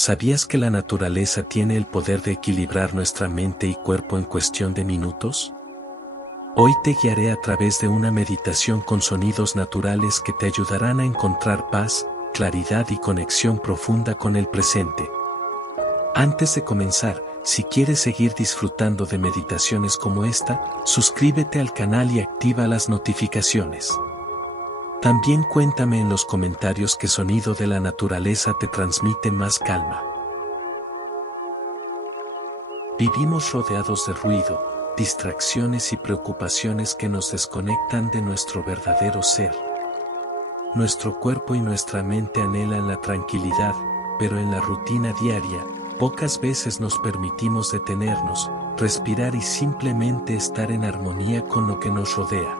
¿Sabías que la naturaleza tiene el poder de equilibrar nuestra mente y cuerpo en cuestión de minutos? Hoy te guiaré a través de una meditación con sonidos naturales que te ayudarán a encontrar paz, claridad y conexión profunda con el presente. Antes de comenzar, si quieres seguir disfrutando de meditaciones como esta, suscríbete al canal y activa las notificaciones. También cuéntame en los comentarios qué sonido de la naturaleza te transmite más calma. Vivimos rodeados de ruido, distracciones y preocupaciones que nos desconectan de nuestro verdadero ser. Nuestro cuerpo y nuestra mente anhelan la tranquilidad, pero en la rutina diaria, pocas veces nos permitimos detenernos, respirar y simplemente estar en armonía con lo que nos rodea.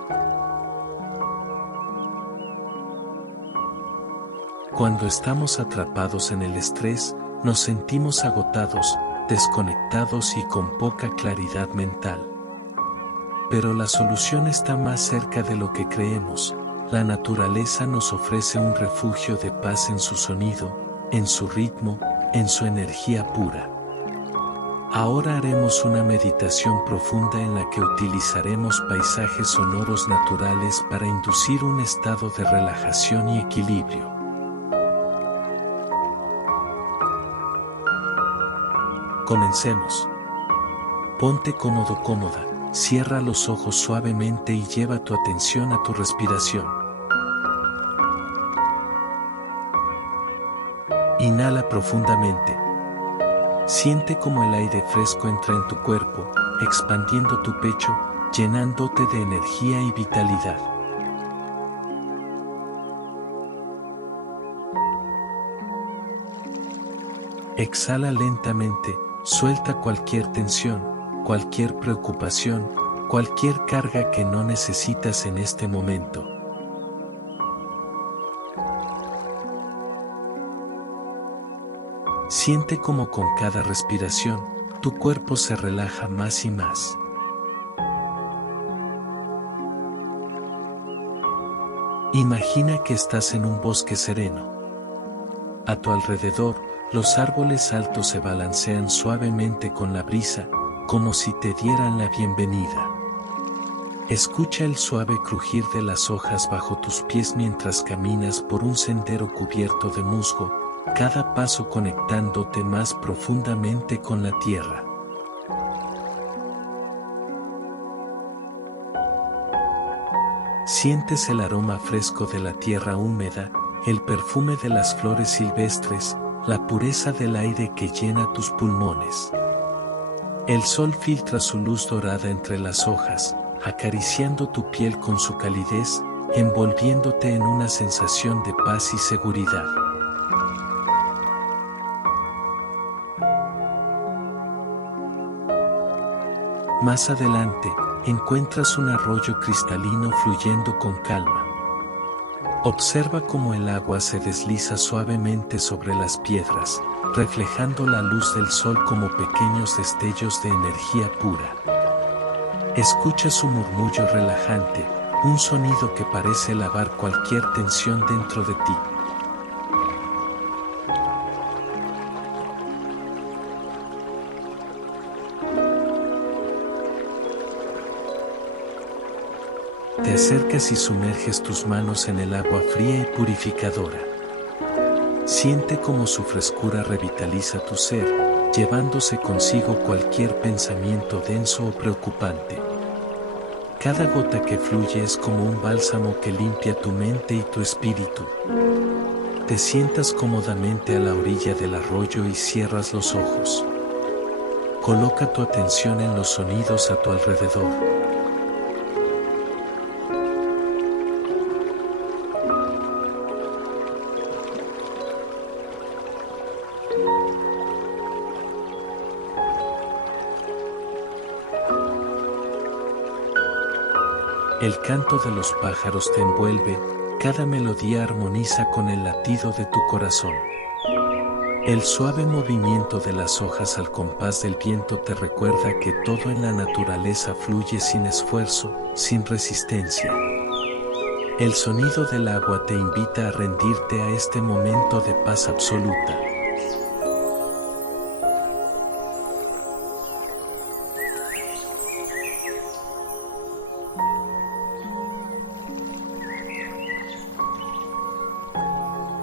Cuando estamos atrapados en el estrés, nos sentimos agotados, desconectados y con poca claridad mental. Pero la solución está más cerca de lo que creemos. La naturaleza nos ofrece un refugio de paz en su sonido, en su ritmo, en su energía pura. Ahora haremos una meditación profunda en la que utilizaremos paisajes sonoros naturales para inducir un estado de relajación y equilibrio. Comencemos. Ponte cómodo, cómoda, cierra los ojos suavemente y lleva tu atención a tu respiración. Inhala profundamente. Siente cómo el aire fresco entra en tu cuerpo, expandiendo tu pecho, llenándote de energía y vitalidad. Exhala lentamente. Suelta cualquier tensión, cualquier preocupación, cualquier carga que no necesitas en este momento. Siente cómo con cada respiración, tu cuerpo se relaja más y más. Imagina que estás en un bosque sereno. A tu alrededor, los árboles altos se balancean suavemente con la brisa, como si te dieran la bienvenida. Escucha el suave crujir de las hojas bajo tus pies mientras caminas por un sendero cubierto de musgo, cada paso conectándote más profundamente con la tierra. Sientes el aroma fresco de la tierra húmeda, el perfume de las flores silvestres, la pureza del aire que llena tus pulmones. El sol filtra su luz dorada entre las hojas, acariciando tu piel con su calidez, envolviéndote en una sensación de paz y seguridad. Más adelante, encuentras un arroyo cristalino fluyendo con calma. Observa cómo el agua se desliza suavemente sobre las piedras, reflejando la luz del sol como pequeños destellos de energía pura. Escucha su murmullo relajante, un sonido que parece lavar cualquier tensión dentro de ti. Te acercas y sumerges tus manos en el agua fría y purificadora. Siente cómo su frescura revitaliza tu ser, llevándose consigo cualquier pensamiento denso o preocupante. Cada gota que fluye es como un bálsamo que limpia tu mente y tu espíritu. Te sientas cómodamente a la orilla del arroyo y cierras los ojos. Coloca tu atención en los sonidos a tu alrededor. El canto de los pájaros te envuelve, cada melodía armoniza con el latido de tu corazón. El suave movimiento de las hojas al compás del viento te recuerda que todo en la naturaleza fluye sin esfuerzo, sin resistencia. El sonido del agua te invita a rendirte a este momento de paz absoluta.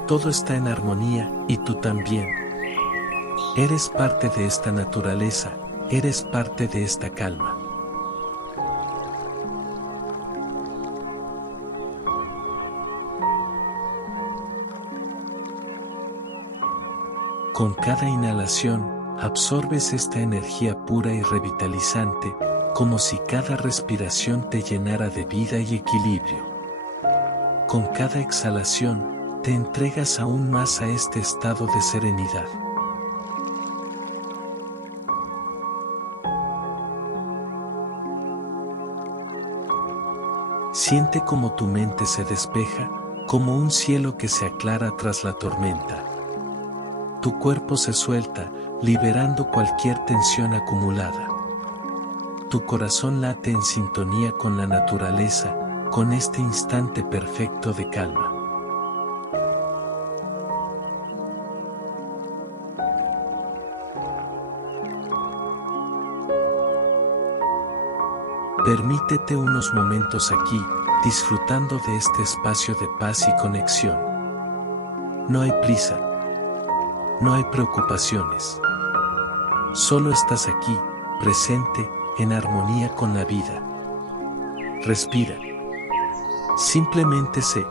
Todo está en armonía, y tú también. Eres parte de esta naturaleza, eres parte de esta calma. Con cada inhalación, absorbes esta energía pura y revitalizante, como si cada respiración te llenara de vida y equilibrio. Con cada exhalación, te entregas aún más a este estado de serenidad. Siente como tu mente se despeja, como un cielo que se aclara tras la tormenta. Tu cuerpo se suelta, liberando cualquier tensión acumulada. Tu corazón late en sintonía con la naturaleza, con este instante perfecto de calma. Permítete unos momentos aquí, disfrutando de este espacio de paz y conexión. No hay prisa. No hay preocupaciones. Solo estás aquí, presente, en armonía con la vida. Respira. Simplemente sé.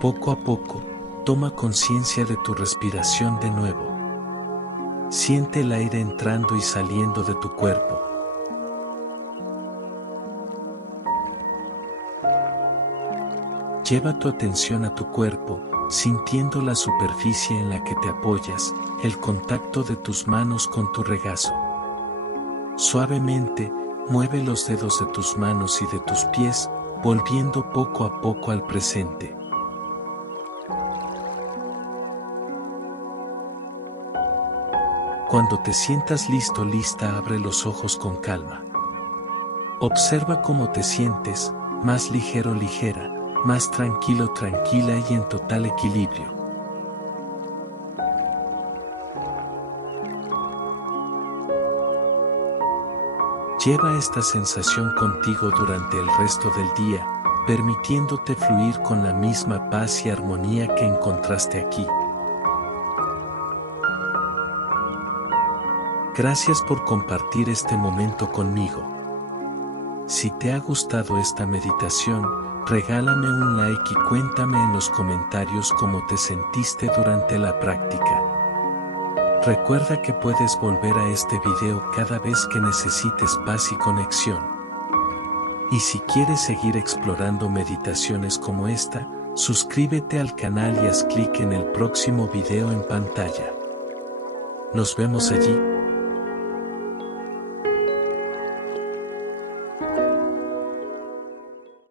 Poco a poco, toma conciencia de tu respiración de nuevo. Siente el aire entrando y saliendo de tu cuerpo. Lleva tu atención a tu cuerpo, sintiendo la superficie en la que te apoyas, el contacto de tus manos con tu regazo. Suavemente, mueve los dedos de tus manos y de tus pies, volviendo poco a poco al presente. Cuando te sientas listo, lista, abre los ojos con calma. Observa cómo te sientes, más ligero, ligera, más tranquilo, tranquila y en total equilibrio. Lleva esta sensación contigo durante el resto del día, permitiéndote fluir con la misma paz y armonía que encontraste aquí. Gracias por compartir este momento conmigo. Si te ha gustado esta meditación, regálame un like y cuéntame en los comentarios cómo te sentiste durante la práctica. Recuerda que puedes volver a este video cada vez que necesites paz y conexión. Y si quieres seguir explorando meditaciones como esta, suscríbete al canal y haz clic en el próximo video en pantalla. Nos vemos allí.